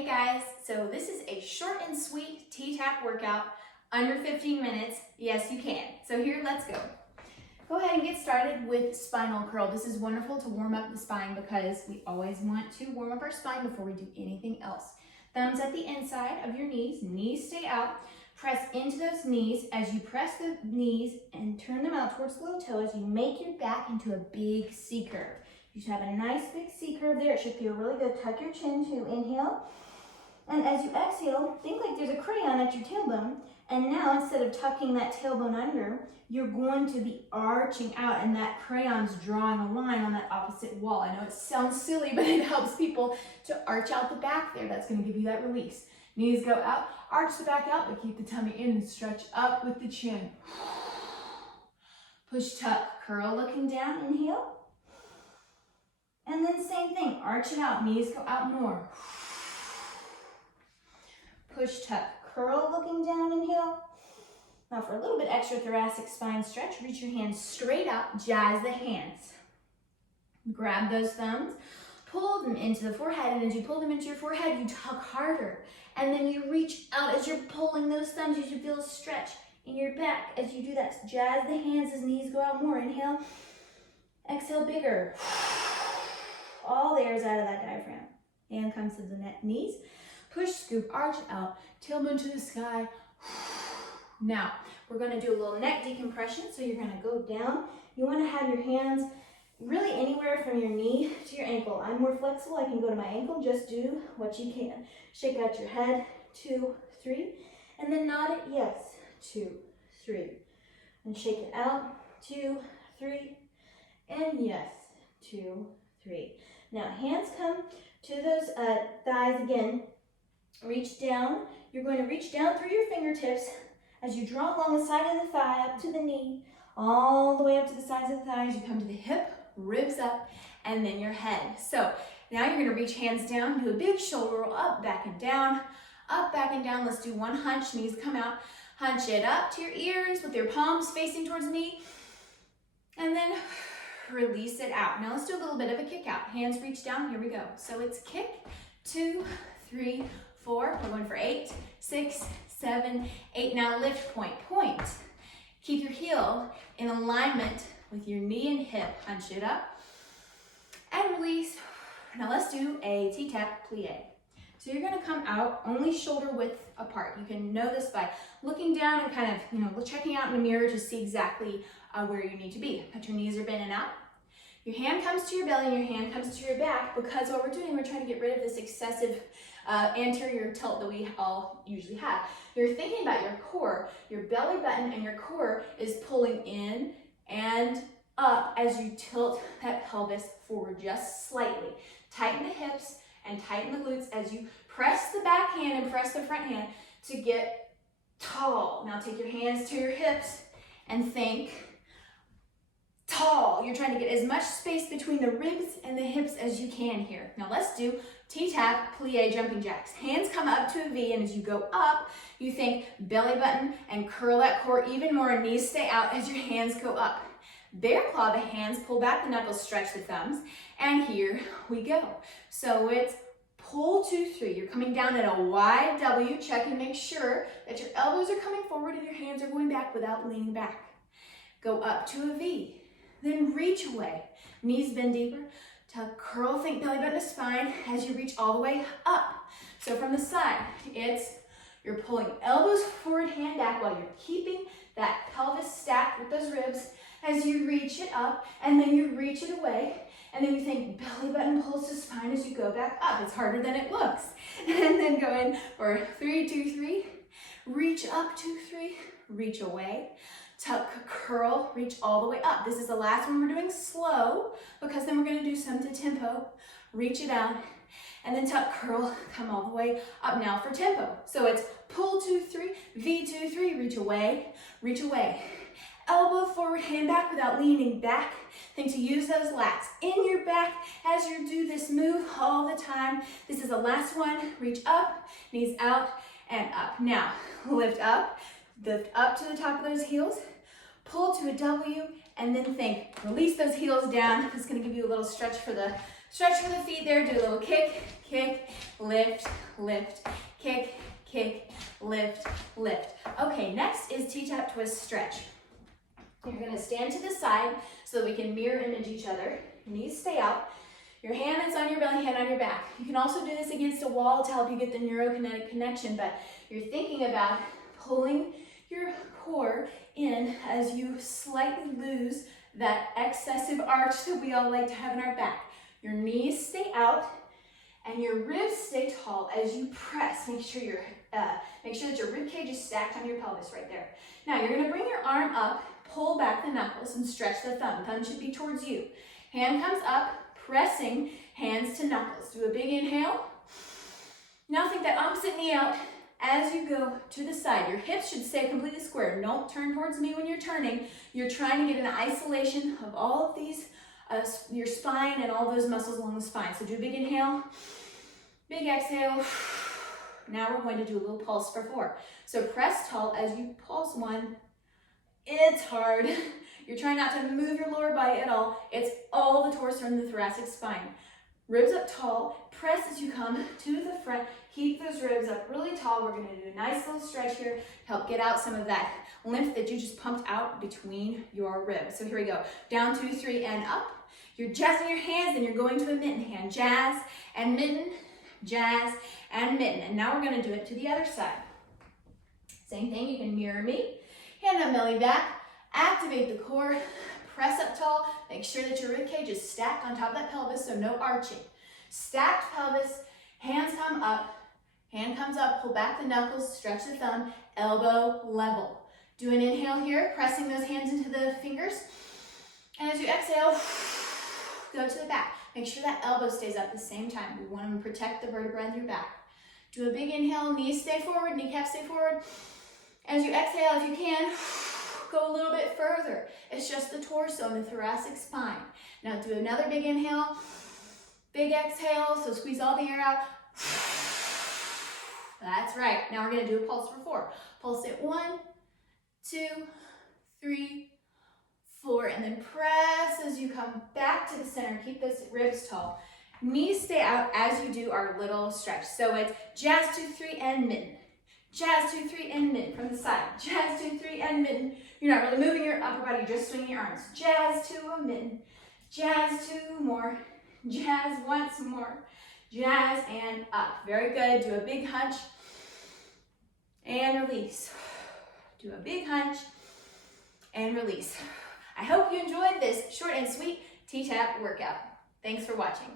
Hey guys, so this is a short and sweet T-Tapp workout, under 15 minutes. Yes, you can. So here, let's go. Go ahead and get started with spinal curl. This is wonderful to warm up the spine because we always want to warm up our spine before we do anything else. Thumbs at the inside of your knees, knees stay out. Press into those knees. As you press the knees and turn them out towards the little toe, as you make your back into a big C curve. You should have a nice big C curve there. It should feel really good. Tuck your chin to inhale. And as you exhale, think like there's a crayon at your tailbone. And now, instead of tucking that tailbone under, you're going to be arching out, and that crayon's drawing a line on that opposite wall. I know it sounds silly, but it helps people to arch out the back there. That's going to give you that release. Knees go out, arch the back out, but keep the tummy in and stretch up with the chin. Push, tuck, curl, looking down, inhale. And then same thing, arch it out, knees go out more. Push, tuck, curl, looking down, inhale. Now for a little bit extra thoracic spine stretch, reach your hands straight out, jazz the hands. Grab those thumbs, pull them into the forehead, and as you pull them into your forehead, you tuck harder. And then you reach out as you're pulling those thumbs. You should feel a stretch in your back as you do that. Jazz the hands as knees go out more. Inhale, exhale bigger. All the air is out of that diaphragm. Hand comes to the knees. Push, scoop, arch out, tailbone to the sky. Now, we're going to do a little neck decompression. So you're going to go down. You want to have your hands really anywhere from your knee to your ankle. I'm more flexible. I can go to my ankle. Just do what you can. Shake out your head. 2, 3. And then nod it. Yes. 2, 3. And shake it out. 2, 3. And yes. 2, 3. Now, hands come to those thighs again. Reach down. You're going to reach down through your fingertips as you draw along the side of the thigh up to the knee, all the way up to the sides of the thighs. You come to the hip, ribs up, and then your head. So now you're going to reach hands down, do a big shoulder roll, up, back and down, up, back and down. Let's do one hunch, knees come out. Hunch it up to your ears with your palms facing towards me, and then release it out. Now let's do a little bit of a kick out. Hands reach down, here we go. So it's kick, 2, 3, 4, we're going for 8, 6, 7, 8. Now lift, point, point. Keep your heel in alignment with your knee and hip. Hunch it up and release. Now let's do a T-Tapp plie. So you're gonna come out only shoulder width apart. You can know this by looking down and kind of, checking out in the mirror to see exactly where you need to be. But your knees are bending out. Your hand comes to your belly and your hand comes to your back, because what we're doing, we're trying to get rid of this excessive anterior tilt that we all usually have. You're thinking about your core. Your belly button and your core is pulling in and up as you tilt that pelvis forward just slightly. Tighten the hips and tighten the glutes as you press the back hand and press the front hand to get tall. Now take your hands to your hips and think tall. You're trying to get as much space between the ribs and the hips as you can here. Now let's do T-Tapp plie jumping jacks. Hands come up to a V, and as you go up, you think belly button and curl that core even more. Knees stay out as your hands go up. Bear claw the hands, pull back the knuckles, stretch the thumbs, and here we go. So it's pull, 2, 3. You're coming down at a wide W. Check and make sure that your elbows are coming forward and your hands are going back without leaning back. Go up to a V. Then reach away. Knees bend deeper. Tuck, curl, think belly button to spine as you reach all the way up. So from the side, you're pulling elbows forward, hand back, while you're keeping that pelvis stacked with those ribs as you reach it up, and then you reach it away, and then you think belly button pulls to spine as you go back up. It's harder than it looks. And then go in for 3, 2, 3. Reach up, 2, 3. Reach away. Tuck, curl, reach all the way up. This is the last one we're doing slow, because then we're going to do some to tempo. Reach it out, and then tuck, curl, come all the way up now for tempo. So it's pull, 2, 3, V, 2, 3, reach away, elbow forward, hand back without leaning back. Think to use those lats in your back as you do this move all the time. This is the last one. Reach up, knees out and up. Now lift up to the top of those heels. Pull to a W, and then think, release those heels down. It's going to give you a little stretch for the Stretch for the feet there. Do a little kick, kick, lift, lift, kick, kick, lift, lift. Okay, next is T-Tap twist stretch. You're gonna stand to the side so that we can mirror image each other. Knees stay out. Your hand is on your belly, head on your back. You can also do this against a wall to help you get the neurokinetic connection, but you're thinking about pulling your core in as you slightly lose that excessive arch that we all like to have in our back. Your knees stay out and your ribs stay tall as you press. Make sure that your rib cage is stacked on your pelvis right there. Now you're gonna bring your arm up, pull back the knuckles and stretch the thumb. Thumb should be towards you. Hand comes up, pressing hands to knuckles. Do a big inhale. Now think that opposite knee out as you go to the side. Your hips should stay completely square. Don't turn towards me when you're turning. You're trying to get an isolation of all of these, your spine and all those muscles along the spine. So do a big inhale, big exhale. Now we're going to do a little pulse for 4. So press tall as you pulse 1. It's hard. You're trying not to move your lower body at all. It's all the torso and the thoracic spine. Ribs up tall, press as you come to the front. Keep those ribs up really tall. We're gonna do a nice little stretch here to help get out some of that lymph that you just pumped out between your ribs. So here we go. Down, 2, 3, and up. You're jazzing your hands and you're going to a mitten hand. Jazz and mitten, jazz and mitten. And now we're gonna do it to the other side. Same thing, you can mirror me. Hand on belly back. Activate the core, press up tall, make sure that your ribcage is stacked on top of that pelvis, so no arching. Stacked pelvis, hands come up, hand comes up, pull back the knuckles, stretch the thumb, elbow level. Do an inhale here, pressing those hands into the fingers. And as you exhale, go to the back. Make sure that elbow stays up at the same time. We want to protect the vertebra in your back. Do a big inhale, knees stay forward, kneecaps stay forward. As you exhale, if you can, go a little bit further. It's just the torso and the thoracic spine. Now do another big inhale, big exhale, so squeeze all the air out. That's right. Now we're gonna do a pulse for 4. Pulse it 1, 2, 3, 4, and then press as you come back to the center. Keep those ribs tall. Knees stay out as you do our little stretch. So it's jazz, 2, 3, and mitten. Jazz, 2, 3, and mitten from the side. Jazz, 2, 3, and mitten. You're not really moving your upper body, you're just swinging your arms. Jazz, 2, a mitten. Jazz, 2 more. Jazz, once more. Jazz, and up. Very good. Do a big hunch and release. Do a big hunch and release. I hope you enjoyed this short and sweet T-Tap workout. Thanks for watching.